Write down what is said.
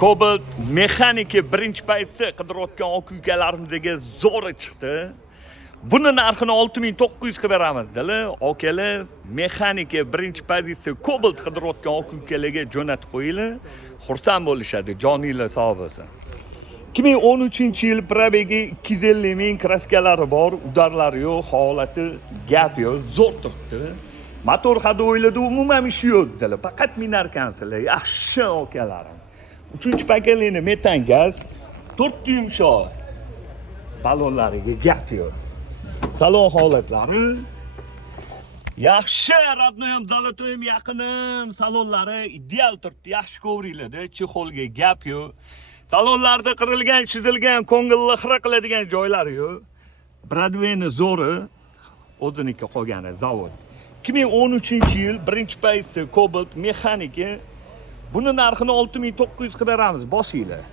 Cobalt mexanika birinchi paytda qidirayotgan aka ukalarimizga zo'ri chiqdi. Buni narxini 6900 ga beramiz dili. Akalar mexanika birinchi pozitsiya Cobalt qidirayotgan aka ukalarga jo'natib qo'yinglar. Xursand bo'lishadi, joninglar sog' bo'lsin. 2013-yil probegi 250 ming kraskalari bor, udarlari yo'q, holati gap yo'q, zo'r turibdi. Motor hado'ylada umuman ishi yo'q dedilar. Faqat minarkansizlar, yaxshi akalarim. 3-paketli metan gaz, 4 yumshoq. Balonlariga gap yo'q. Salon holatlari yaxshi, radnoyam, zolotoyam yaqinim, salonlari ideal turibdi, yaxshi ko'ringlarda, chexolga gap yo'q. Salonlarda qirilgan, chizilgan, ko'ngilni xira qiladigan joylari yo'q. Bradwayni zo'ri, o'ziniki qolgani zavod. 2013-yil birinchi paytda Cobalt mexanika. Buni narxini 6900 ga beramiz, bosinglar.